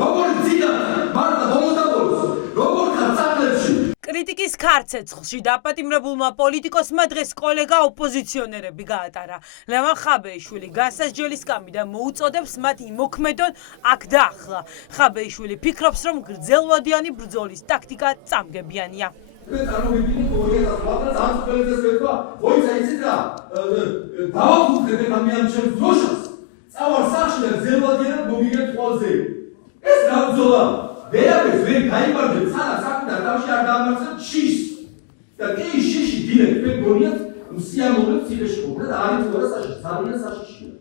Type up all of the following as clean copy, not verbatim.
როგორ ძინა მარტა მომოდაბოლოს როგორ ხარცახლებში კრიტიკის ქარცეცხლში დაპატიმრებულმა პოლიტიკოსმა დღეს კოლეგა ოპოზიციონერები გაატარა. ლევან ხაბეიშვილი განსასჯელის გამიდან მოუწოდებს მათ იმოქმედონ აქ და ახლა. ხაბეიშვილი ფიქრობს, რომ გრძელვადიანი ბრძოლის ტაქტიკა წამგებიანია. წარმოვიდგინე 2008 წელს ყველგან შევა ვოიცა იცით რა დავაფუძნებ ამიან ჩემს დროშას წავარ სახში და გრძელვადიანად მოგიგებ ყველაზე ეს რა ბრძოლა ვერაფერს ვერ გაიმარჯვებ სადა საკუთარ თავში არ დამარცხებ შიშს და კი შიში დილეთ მე გონიათ სიამოვნებ ციხეში ყოფნა და არის თუ არა საშიში ძალიან საშიშია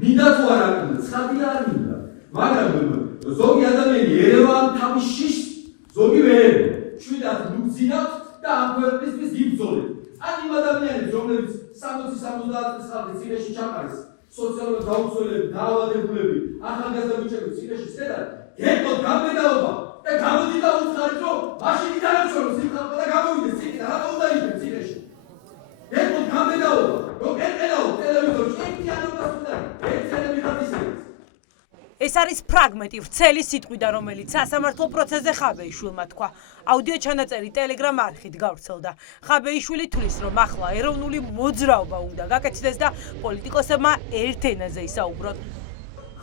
მინდა თუ არა ცხადია არ მინდა მაგრამ ზოგი ადამიანი ერევან თავის შიშს ზოგი ვერ შვიდათ მუძინავთ და ამ ქვეყნისთვის გიბრძოლეთ. ან იმ ადამიანებს, რომლებიც 60-70 წლის ხალხი ციხეში ჩაყარეს, სოციალურად გაუცვლელები, დაავადებულები, ახალგაზრდა ბიჭები ციხეში შედართ, გეტყოთ გამბედაობა და გამოდით და უცხარით, რომ მაშინ იდარაჯვარო სიმხალხო და გამოვიდეს ციხიდან, რატო უნდა იდგნენ ციხეში? გეტყოთ გამბედაობა, რომ ეტყელაო ტელევიზორში ერთიანობას უნდა, ერთიანები ხარისხებს. ეს არის ფრაგმენტი ვრცელი სიტყვიდან, რომელიც სასამართლო პროცესზე ხაბეიშვილმა თქვა. აუდიო ჩანაწერი ტელეგრამ არხით გავრცელდა. ხაბეიშვილი თვლის, რომ ახლა ეროვნული მოძრაობა უნდა გაკეთდეს და პოლიტიკოსებმა ერთ ენაზე ისაუბრონ.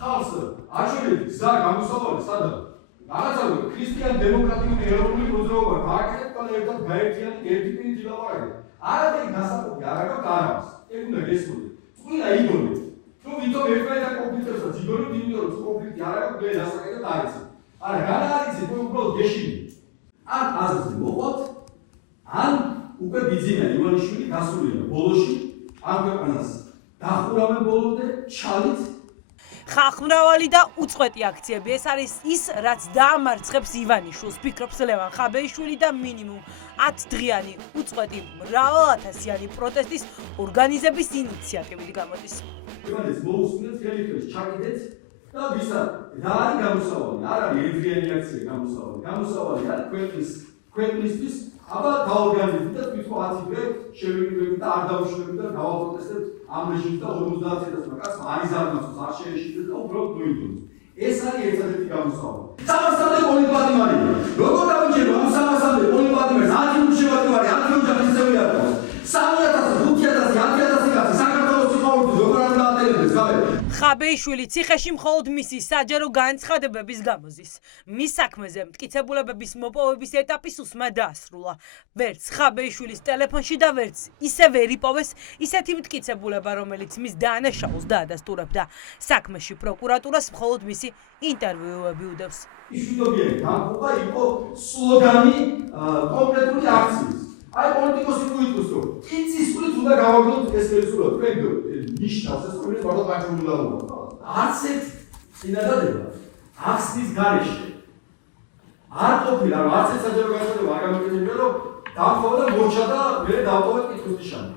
ხალხს აჩვენებს გზა გამოსავალი სადაა. რაღაცა ქრისტიან დემოკრატიული ეროვნული მოძრაობა გააკეთეთ და ერთად გაერთიანეთ ერთი პირით ილაპარაკეთ. არაფერი გასაყოფი არ აქვს არავს. ეგ უნდა გესმოდეთ. ყველა იდონეთ. თუ ვინცომ ერთმანეთთან კონფლიქტებსაც იდონებთ, იმიტომ რომ კონფლიქტი არ აქვს, მე დასაკეთებ არიცით. არა, რა არიცით, მე უბრალოდ გეშინით. ან აზრზე მოყვათ, ან უკვე ბიძინა ივანიშვილი გასულია ბოლოში, ამ ქვეყანას დახურავენ ბოლომდე, ჩალით. ხალხმრავალი და უწყვეტი აქციები ეს არის ის, რაც დაამარცხებს ივანიშვილს, ფიქრობს ლევან ხაბეიშვილი და მინიმუმ 10 დღიანი უწყვეტი მრავალათასიანი პროტესტის ორგანიზების ინიციატივით გამოდის. ივანეს მოусმინეთ ხელით ჩაკიდეთ და ვისაც რა არის გამოსავალი? არ არის ერთდღიანი აქცია გამოსავალი. გამოსავალი არის ქვეყნისთვის, აბა გაორგანიზებით და თვითონ 10 დღე შევიგებთ და არ დავუშვებით და გავაპროტესტებთ ამ რეჟიმს და 50000 კაცს არიზარმაცოს არ შეეშინეთ და უბრალოდ მოიგონოთ. ეს არის ერთადერთი გამოსავალი. სამასამდე პოლიტპატიმარია. როგორ დავიჭერო ამ სამასამდე პოლიტპატიმარს 10 მუშევატიმარი 10 ოჯახის წევრი არ ყავს. 3000, 5000, 10000 კაცი საქართველოს ცხოვრობს როგორ არ დაატენებდეს გავე. ხაბეიშვილი ციხეში მხოლოდ მისი საჯარო განცხადებების გამოზის. მის საქმეზე მტკიცებულებების მოპოვების ეტაპი სუსმა დაასრულა. ვერც ხაბეიშვილის ტელეფონში და ვერც ისე ვერ იპოვეს ისეთი მტკიცებულება, რომელიც მის დაანაშაულს დაადასტურებდა. საქმეში პროკურატურას მხოლოდ მისი ინტერვიუები უდევს. ისუდობიანი გამყოფა იყო სლოგანი კონკრეტული აქციის. აი პოლიტიკოსი თუ იტყვის რომ კიცის ფულით უნდა გავაგდოთ ეს რესურსი თქვენ ნიშნავს ეს რომელიც ვარდა პატრონული დაუვა არც ერთ წინადადება აქციის გარეშე არ ყოფილა რომ არც ერთ საჯარო განცხადება არ გამოგეცემია რომ დავხო და მოჩა და მე დავყოვე კითხვის ნიშანი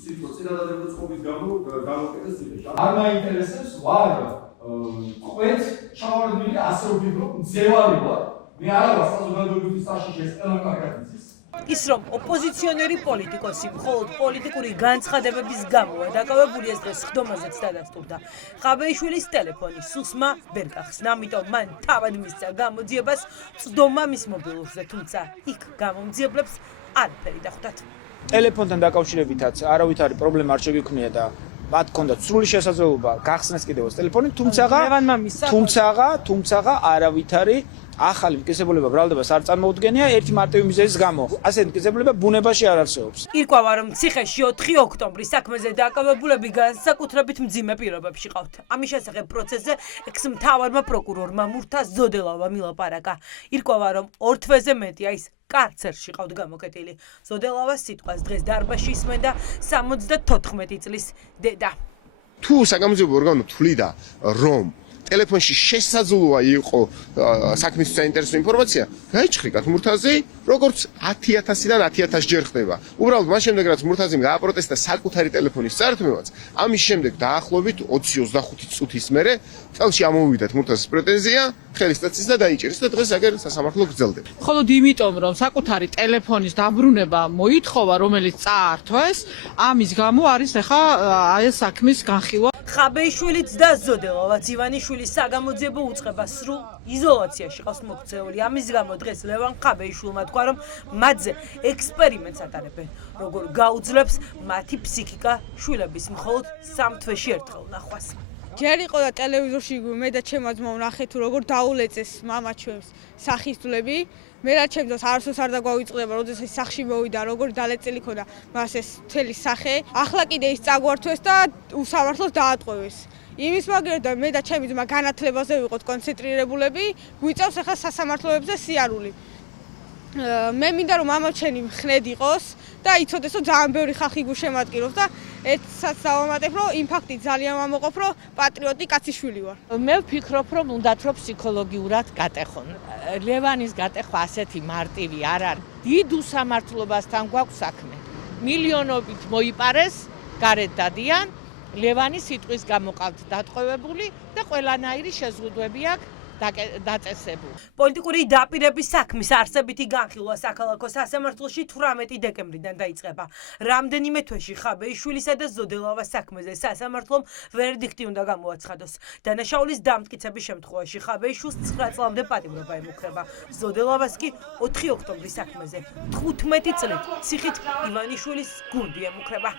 სიტყვა წინადადება წყობის გამო გამოკეთეს ციხეში არ მაინტერესებს ვარ ყვეთ ჩავარდნილი ასე ვფიქრობ მძევარი ვარ მე არა ვარ საზოგადოებრივი საშიში ეს ყველა კარგად იცის ის რომ ოპოზიციონერი პოლიტიკოსი მხოლოდ პოლიტიკური განცხადებების გამოა დაკავებული ეს დღეს ხდომაზეც დადასტურდა. ხაბეიშვილის ტელეფონი სუსმა ვერ გახსნა, ამიტომ მან თავად მისცა გამოძიებას წვდომა მის მობილურზე, თუმცა იქ გამომძიებლებს არაფერი დახვდათ. ტელეფონთან დაკავშირებითაც არავითარი პრობლემა არ შეგვიქმნია და მათ ჰქონდათ სრული შესაძლებლობა გახსნეს კიდევ ეს ტელეფონი, თუმცა არავითარი ახალი მტკიცებულება ბრალდებას არ წარმოუდგენია ერთი მარტივი მიზეზის გამო. ასეთი მტკიცებულება ბუნებაში არ არსებობს. ირკვევა რომ ციხეში 4 ოქტომბრის საქმეზე დაკავებულები განსაკუთრებით მძიმე პირობებში ყავთ. ამის შესახებ პროცესზე ექს-მთავარმა პროკურორმა მურთა ზოდელავამ ილაპარაკა. ირკვევა რომ 2 თვეზე მეტია ის კარცერში ყავთ გამოკეტილი. ზოდელავას სიტყვას დღეს დარბაზში ისმენდა 74 წლის დედა. თუ საგამოძიებო ორგანო თვლიდა რომ ტელეფონში შესაძლოა იყო საქმის საინტერესო ინფორმაცია, გაიჩხრიკათ მურთაზი, როგორც 10000-დან 10000 ჯერ ხდება. უბრალოდ მას შემდეგ რაც მურთაზიმ გააპროტესტა საკუთარი ტელეფონის წართმევაც, ამის შემდეგ დაახლოებით 20-25 წუთის მერე წელში ამოვიდათ მურთაზის პრეტენზია, ხელისტაცის და დაიჭერეს და დღეს აგერ სასამართლო გრძელდება. მხოლოდ იმიტომ, რომ საკუთარი ტელეფონის დაბრუნება მოითხოვა, რომელიც წაართვეს, ამის გამო არის ახლა ეს საქმის განხილვა. ხაბეიშვილიც და ზოდელოვაც ივანიშვილის საგამოძიებო უწყება სრულ იზოლაციაში ყავს მოქცეული. ამის გამო დღეს ლევან ხაბეიშვილმა თქვა, რომ მათზე ექსპერიმენტს ატარებენ, როგორ გაუძლებს მათი ფსიქიკა შვილების მხოლოდ 3 თვეში ერთხელ ნახვას. ჯერ იყო და ტელევიზორში მე და ჩემმა ძმამ ნახეთ თუ როგორ დაულეწეს მამა ჩვენს სახისძლები. მე და ჩემს ძმას არასდროს არ დაგვაუწყდება, როდესაც სახში მოვიდა, როგორ დალეწილი ქონდა მას ეს მთელი სახე. ახლა კიდე ის წაგვართვეს და უსამართლოს დაატყვევეს. იმის მაგერიდან მე და ჩემი ძმა განათლებაზე ვიყოთ კონცენტრირებულები, გვიწევს ახლა სასამართლოებზე სიარული. მე მინდა რომ მამაჩემი მხნედ იყოს და იცოდეს რომ ძალიან ბევრი ხალხი გუშემატკივრობს და ერთსაც დავამატებ რომ იმ ფაქტით ძალიან ვამოყოფ რომ პატრიოტი კაციშვილი ვარ. მე ვფიქრობ რომ უნდათ რომ ფსიქოლოგიურად გატეხონ. ლევანის გატეხვა ასეთი მარტივი არ არის. დიდ უსამართლობასთან გვაქვს საქმე. მილიონობით მოიპარეს, გარეთ დადიან, ლევანი სიტყვის გამო ყავთ დატყვევებული და ყველანაირი შეზღუდვები აქვს დაწესებული. პოლიტიკური დაპირების საქმის არსებითი განხილვა საქალაქო სასამართლოში 18 დეკემბრიდან დაიწყება. რამდენიმე თვეში ხაბეიშვილისა და ზოდელოვას საქმეზე სასამართლომ ვერდიქტი უნდა გამოაცხადოს. დანაშაულის დამტკიცების შემთხვევაში ხაბეიშვილს 9 წლამდე პატიმრობა ემუქრება. ზოდელოვას კი 4 ოქტომბრის საქმეზე 15 წლით ციხით ივანიშვილის გუნდი ემუქრება.